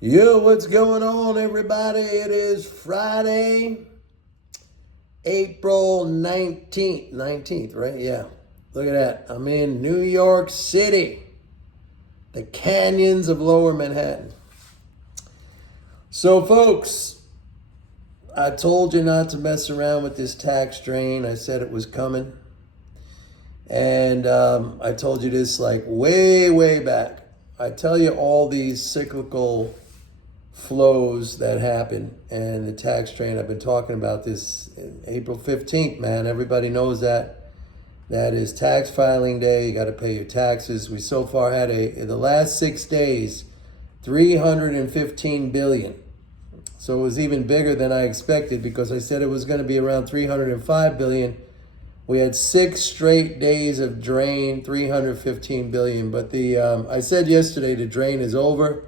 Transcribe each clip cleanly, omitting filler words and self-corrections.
Yo, what's going on, everybody? It is Friday, April 19th. 19th, right? Yeah. Look at that. I'm in New York City, the canyons of Lower Manhattan. So, folks, I told you not to mess around with this tax drain. I said it was coming. And I told you this like way back. I tell you all these cyclical flows that happen and the tax drain. I've been talking about this April 15th, man. Everybody knows that. That is tax filing day. You got to pay your taxes. We so far had in the last 6 days, 315 billion. So it was even bigger than I expected because I said it was going to be around 305 billion. We had 6 straight days of drain, 315 billion. But I said yesterday the drain is over.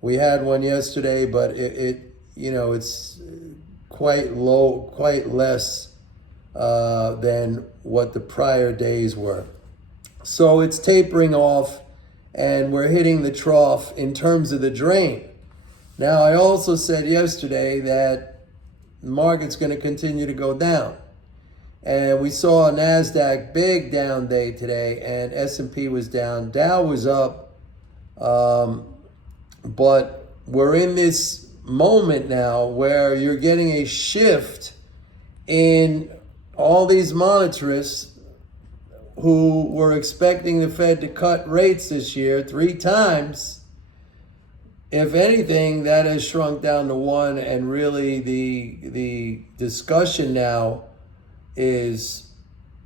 We had one yesterday, but it's quite low, quite less than what the prior days were. So it's tapering off, and we're hitting the trough in terms of the drain. Now, I also said yesterday that the market's going to continue to go down. And we saw a NASDAQ big down day today, and S&P was down. Dow was up. But we're in this moment now where you're getting a shift in all these monetarists who were expecting the Fed to cut rates this year 3 times. If anything, that has shrunk down to 1, and really the discussion now is,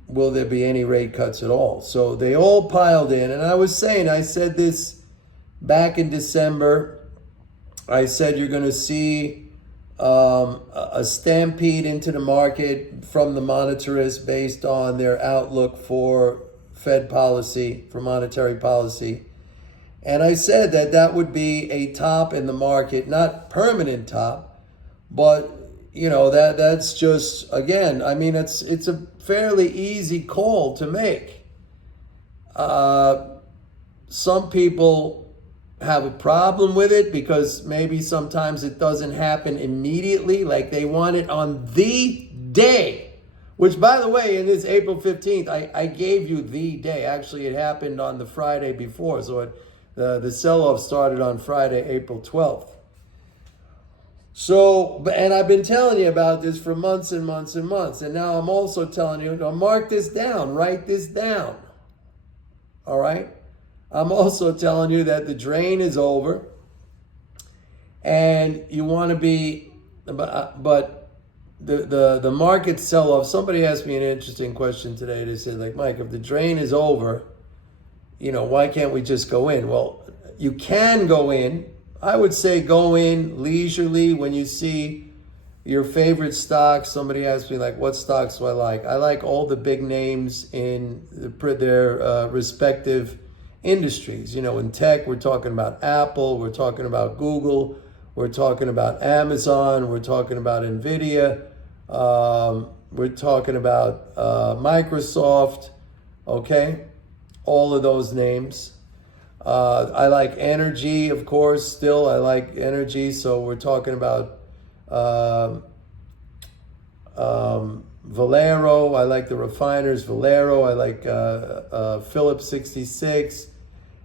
will there be any rate cuts at all? So they all piled in, and I said this back in December. I said you're going to see a stampede into the market from the monetarists based on their outlook for Fed policy, for monetary policy. And I said that would be a top in the market, not permanent top, but that's just, again, I mean, it's a fairly easy call to make. Some people have a problem with it because maybe sometimes it doesn't happen immediately, like they want it on the day, which, by the way, in this April 15th, I gave you the day. Actually, it happened on the Friday before, so the sell-off started on Friday, April 12th. So, and I've been telling you about this for months and months and months, and now I'm also telling you, mark this down, write this down, all right? I'm also telling you that the drain is over, and you want to be, but the market sell-off. Somebody asked me an interesting question today. They said, like, Mike, if the drain is over, why can't we just go in? Well, you can go in. I would say go in leisurely when you see your favorite stocks. Somebody asked me, like, what stocks do I like? I like all the big names in their respective industries. In tech, we're talking about Apple, we're talking about Google, we're talking about Amazon, we're talking about Nvidia, we're talking about Microsoft, okay? All of those names. I like energy, of course, still. I like energy, so we're talking about Valero. I like the refiners, Valero. I like Phillips 66.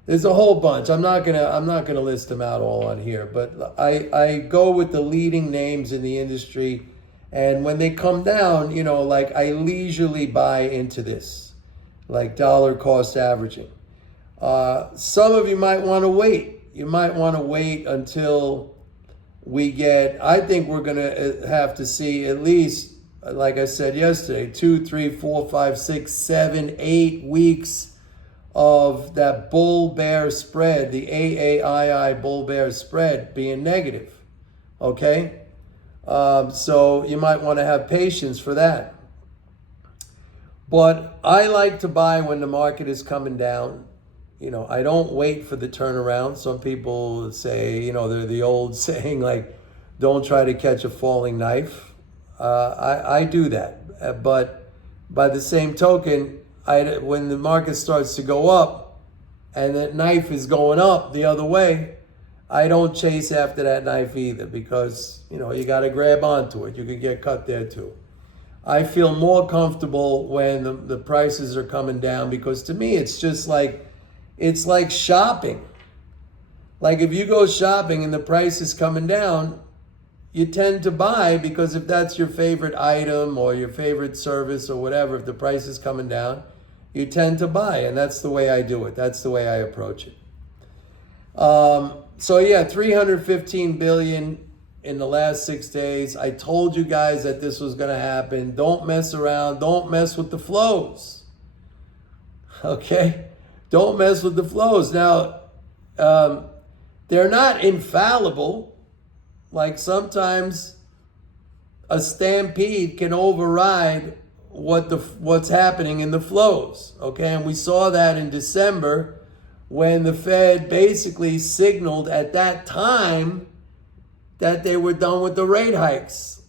There's a whole bunch. I'm not gonna list them out all on here, but I go with the leading names in the industry, and when they come down, like I leisurely buy into this, like dollar cost averaging. Some of you might want to wait. You might want to wait until we get. I think we're gonna have to see at least, like I said yesterday, 2, 3, 4, 5, 6, 7, 8 weeks of that bull-bear spread, the AAII bull-bear spread being negative, okay? So you might want to have patience for that. But I like to buy when the market is coming down. I don't wait for the turnaround. Some people say, they're the old saying, like, don't try to catch a falling knife. I do that. But by the same token, when the market starts to go up and that knife is going up the other way, I don't chase after that knife either because, you got to grab onto it. You could get cut there too. I feel more comfortable when the prices are coming down because to me, it's just it's like shopping. Like if you go shopping and the price is coming down, you tend to buy because if that's your favorite item or your favorite service or whatever, if the price is coming down, you tend to buy. And that's the way I do it. That's the way I approach it. So yeah, 315 billion in the last 6 days. I told you guys that this was going to happen. Don't mess around. Don't mess with the flows. Okay? Don't mess with the flows. Now, they're not infallible. Like sometimes a stampede can override what's happening in the flows. Okay? And we saw that in December when the Fed basically signaled at that time that they were done with the rate hikes.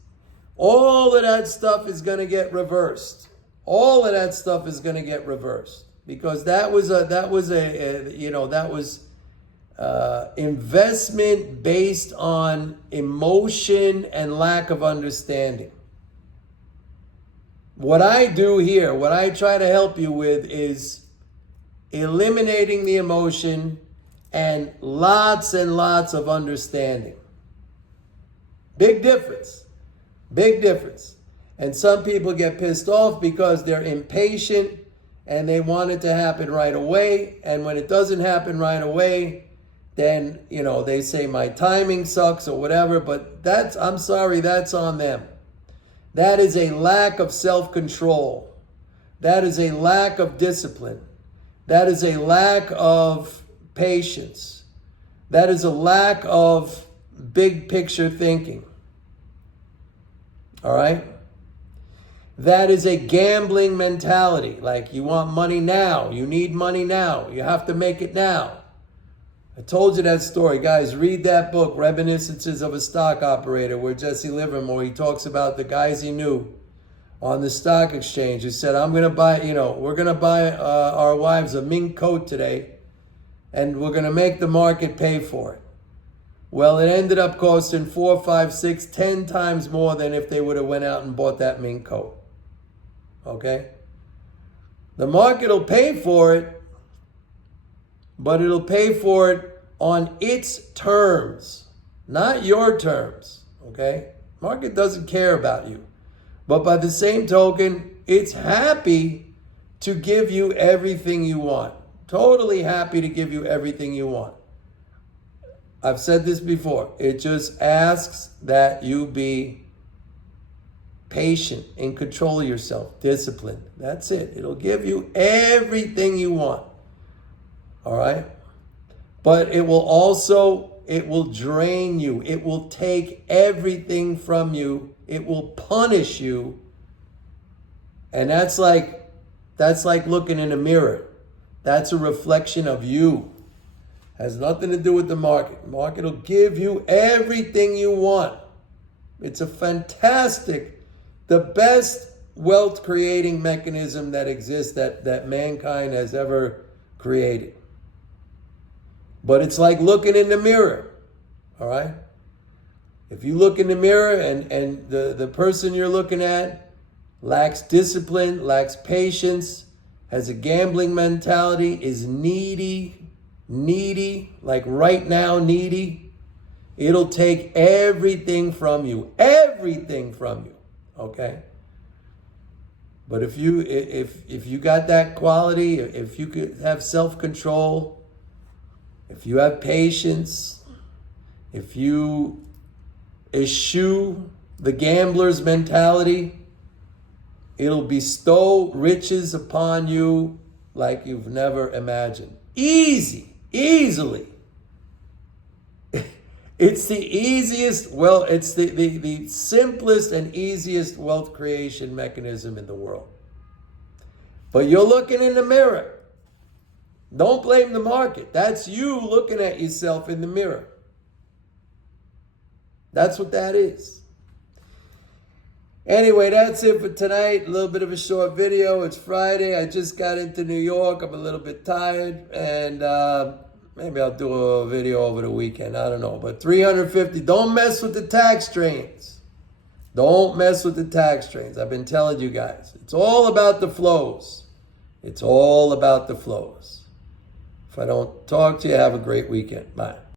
All of that stuff is going to get reversed. All of that stuff is going to get reversed because that was investment based on emotion and lack of understanding. What I do here, what I try to help you with is eliminating the emotion and lots of understanding. Big difference. Big difference. And some people get pissed off because they're impatient and they want it to happen right away. And when it doesn't happen right away, then, they say my timing sucks or whatever. But I'm sorry, that's on them. That is a lack of self-control. That is a lack of discipline. That is a lack of patience. That is a lack of big picture thinking. All right? That is a gambling mentality. Like you want money now. You need money now. You have to make it now. I told you that story. Guys, read that book, Reminiscences of a Stock Operator, where Jesse Livermore, he talks about the guys he knew on the stock exchange who said, I'm going to buy, we're going to buy our wives a mink coat today and we're going to make the market pay for it. Well, it ended up costing 4, 5, 6, 10 times more than if they would have went out and bought that mink coat. Okay? The market will pay for it, but it'll pay for it on its terms, not your terms. Okay? Market doesn't care about you. But by the same token, it's happy to give you everything you want. Totally happy to give you everything you want. I've said this before. It just asks that you be patient and control yourself, disciplined. That's it. It'll give you everything you want. All right? But it will drain you. It will take everything from you. It will punish you. And that's like looking in a mirror. That's a reflection of you. Has nothing to do with the market. The market will give you everything you want. It's a fantastic, the best wealth creating mechanism that exists that mankind has ever created. But it's like looking in the mirror. All right? If you look in the mirror and the person you're looking at lacks discipline, lacks patience, has a gambling mentality, is needy, like right now needy, it'll take everything from you, okay? But if you got that quality, if you could have self-control, if you have patience, if you eschew the gambler's mentality, it'll bestow riches upon you like you've never imagined. Easily. It's the easiest, it's the simplest and easiest wealth creation mechanism in the world. But you're looking in the mirror. Don't blame the market. That's you looking at yourself in the mirror. That's what that is. Anyway, that's it for tonight. A little bit of a short video. It's Friday. I just got into New York. I'm a little bit tired. And, Maybe I'll do a video over the weekend. I don't know. But 350, don't mess with the tax trains. Don't mess with the tax trains. I've been telling you guys. It's all about the flows. It's all about the flows. If I don't talk to you, have a great weekend. Bye.